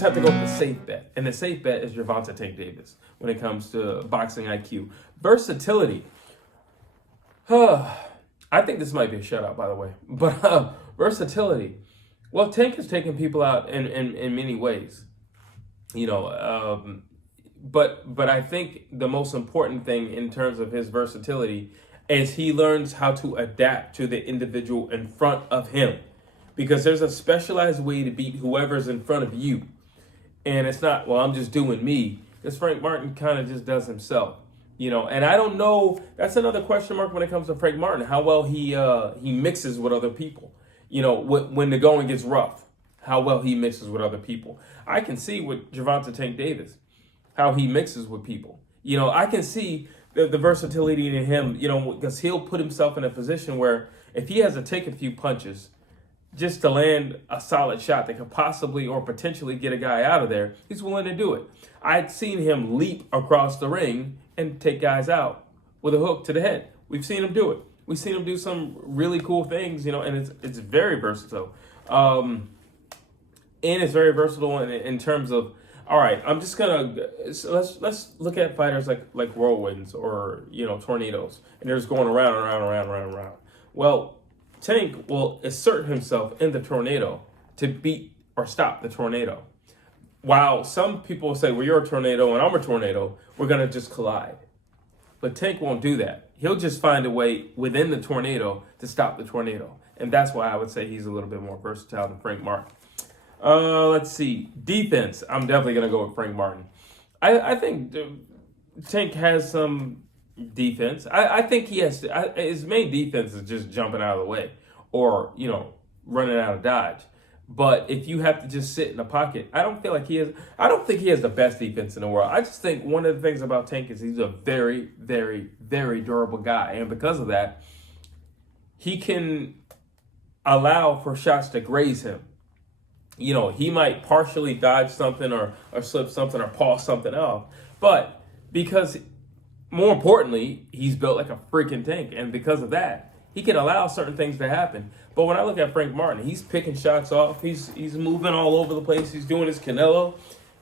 have to go with the safe bet. And the safe bet is Gervonta Tank Davis when it comes to boxing IQ. Versatility. I think this might be a shutout, by the way. But versatility. Well, Tank has taken people out in many ways. But I think the most important thing in terms of his versatility is he learns how to adapt to the individual in front of him. Because there's a specialized way to beat whoever's in front of you. And it's not, well, I'm just doing me. Because Frank Martin kind of just does himself. And I don't know, that's another question mark when it comes to Frank Martin, how well he mixes with other people. When the going gets rough, how well he mixes with other people. I can see with Gervonta Tank Davis, how he mixes with people. I can see the versatility in him, because he'll put himself in a position where if he has to take a few punches just to land a solid shot that could possibly or potentially get a guy out of there, he's willing to do it. I'd seen him leap across the ring and take guys out with a hook to the head. We've seen him do it. We've seen him do some really cool things, and it's very versatile. And it's very versatile in terms of, all right, I'm just let's look at fighters like whirlwinds or tornadoes, and they're just going around. Well, Tank will assert himself in the tornado to beat or stop the tornado. While some people say, well, you're a tornado and I'm a tornado, we're going to just collide. But Tank won't do that. He'll just find a way within the tornado to stop the tornado. And that's why I would say he's a little bit more versatile than Frank Martin. Let's see. Defense. I'm definitely going to go with Frank Martin. I think Tank has some defense. I think he has to. His main defense is just jumping out of the way or, running out of dodge. But if you have to just sit in the pocket, I don't think he has the best defense in the world. I just think one of the things about Tank is he's a very, very, very durable guy. And because of that, he can allow for shots to graze him. He might partially dodge something or slip something or paw something off. But because, more importantly, he's built like a freaking tank. And because of that, he can allow certain things to happen. But when I look at Frank Martin, he's picking shots off. He's moving all over the place. He's doing his Canelo.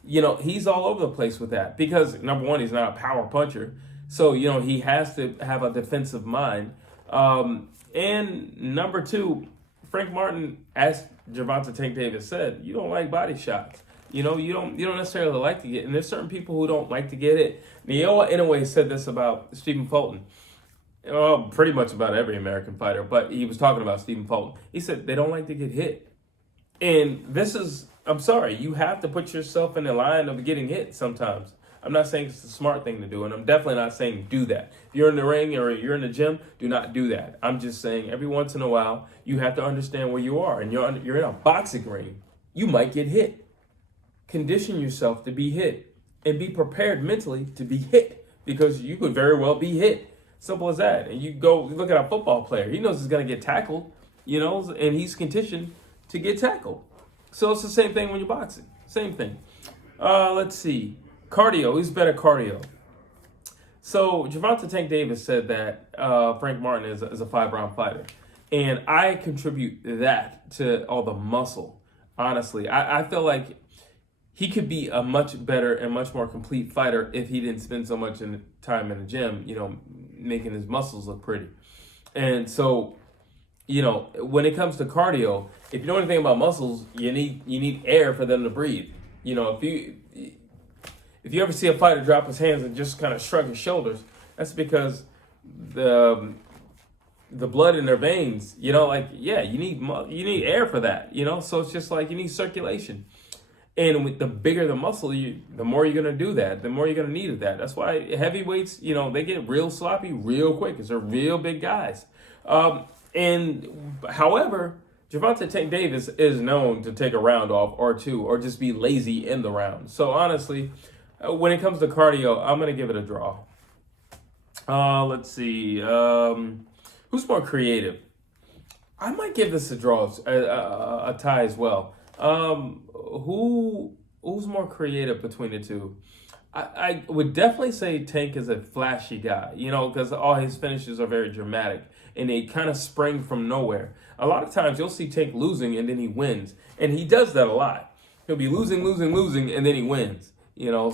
He's all over the place with that. Because, number one, he's not a power puncher. So, he has to have a defensive mind. And number two, Frank Martin, as Gervonta Tank Davis said, you don't like body shots. You don't necessarily like to get, and there's certain people who don't like to get it. Neil Inoue said this about Stephen Fulton. Pretty much about every American fighter, but he was talking about Stephen Fulton. He said they don't like to get hit. And I'm sorry, you have to put yourself in the line of getting hit sometimes. I'm not saying it's the smart thing to do, and I'm definitely not saying do that. If you're in the ring or you're in the gym, do not do that. I'm just saying every once in a while, you have to understand where you are. And you're in a boxing ring, you might get hit. Condition yourself to be hit and be prepared mentally to be hit because you could very well be hit. Simple as that. And you go look at a football player. He knows he's going to get tackled, and he's conditioned to get tackled. So it's the same thing when you're boxing. Same thing. Let's see. Cardio. Who's better cardio? So Gervonta Tank Davis said that Frank Martin is a 5-round fighter. And I contribute that to all the muscle. Honestly, I feel like he could be a much better and much more complete fighter if he didn't spend so much time in the gym, making his muscles look pretty. And so, when it comes to cardio, if you know anything about muscles, you need air for them to breathe. If you ever see a fighter drop his hands and just kind of shrug his shoulders, that's because the blood in their veins, you need air for that, So it's just like you need circulation. And with the bigger the muscle, the more you're going to do that, the more you're going to need of that. That's why heavyweights, they get real sloppy real quick because they're real big guys. However, Gervonta Tank Davis is known to take a round off or two or just be lazy in the round. So honestly, when it comes to cardio, I'm going to give it a draw. Let's see. Who's more creative? I might give this a draw, a tie as well. Who's more creative between the two? I would definitely say Tank is a flashy guy, because all his finishes are very dramatic and they kind of spring from nowhere. A lot of times you'll see Tank losing and then he wins, and he does that a lot. He'll be losing, and then he wins.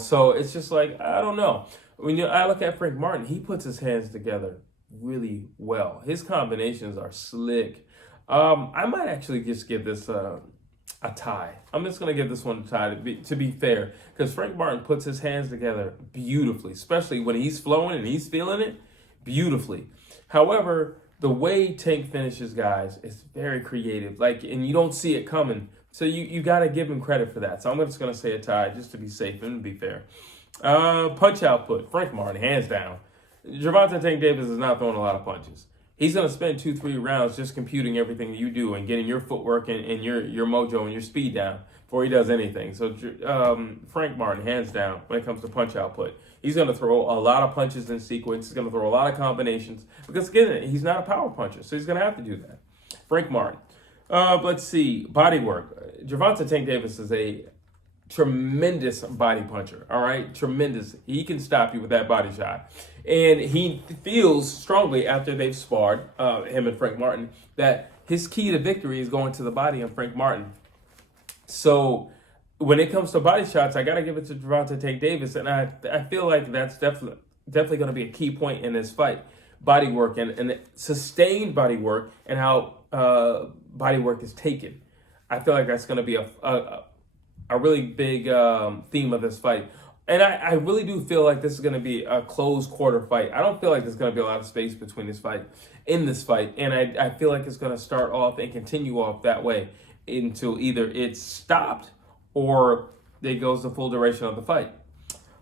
So it's just like, I don't know. When I look at Frank Martin, he puts his hands together really well. His combinations are slick. I might actually just give this a tie. I'm just going to give this one a tie to be fair, because Frank Martin puts his hands together beautifully, especially when he's flowing and he's feeling it beautifully. However, the way Tank finishes guys is very creative, and you don't see it coming. So you got to give him credit for that. So I'm just going to say a tie just to be safe and be fair. Punch output, Frank Martin, hands down. Gervonta Tank Davis is not throwing a lot of punches. He's going to spend 2-3 rounds just computing everything you do and getting your footwork and your mojo and your speed down before he does anything. So Frank Martin, hands down, when it comes to punch output. He's going to throw a lot of punches in sequence. He's going to throw a lot of combinations. Because, again, he's not a power puncher, so he's going to have to do that. Frank Martin. Let's see. Bodywork. Gervonta Tank Davis is a tremendous body puncher, all right? Tremendous. He can stop you with that body shot. And he feels strongly after they've sparred, him and Frank Martin, that his key to victory is going to the body of Frank Martin. So when it comes to body shots, I got to give it to Gervonta Tank Davis, and I feel like that's definitely going to be a key point in this fight. Body work and sustained body work and how body work is taken. I feel like that's going to be a really big theme of this fight. And I really do feel like this is going to be a close quarter fight. I don't feel like there's going to be a lot of space between this fight. And I feel like it's going to start off and continue off that way until either it's stopped or it goes the full duration of the fight.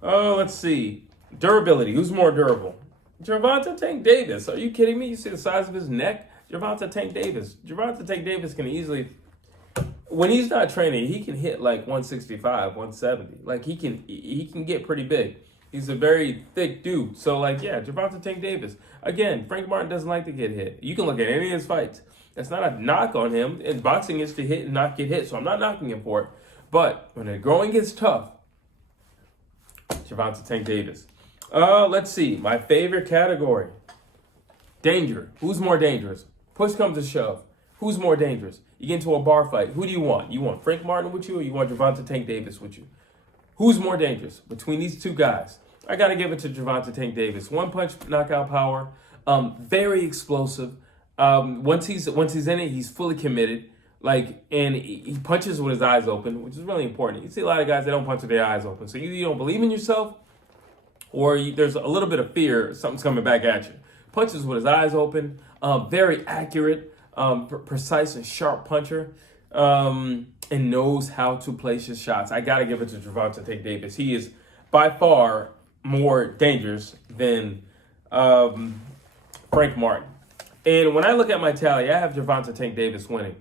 Let's see. Durability. Who's more durable? Gervonta Tank Davis. Are you kidding me? You see the size of his neck? Gervonta Tank Davis. Gervonta Tank Davis can easily, when he's not training, he can hit like 165, 170. Like he can get pretty big. He's a very thick dude. So Gervonta Tank Davis. Again, Frank Martin doesn't like to get hit. You can look at any of his fights. That's not a knock on him. And boxing is to hit and not get hit. So I'm not knocking him for it. But when the going gets tough, Gervonta Tank Davis. Let's see. My favorite category. Danger. Who's more dangerous? Push comes to shove. Who's more dangerous? You get into a bar fight. Who do you want? You want Frank Martin with you or you want Gervonta Tank Davis with you? Who's more dangerous between these two guys? I got to give it to Gervonta Tank Davis. One punch knockout power. Very explosive. Once he's in it, he's fully committed. And he punches with his eyes open, which is really important. You see a lot of guys that don't punch with their eyes open. So either you don't believe in yourself or there's a little bit of fear something's coming back at you. Punches with his eyes open. Very accurate. Precise and sharp puncher, and knows how to place his shots. I got to give it to Gervonta Tank Davis. He is by far more dangerous than Frank Martin. And when I look at my tally, I have Gervonta Tank Davis winning.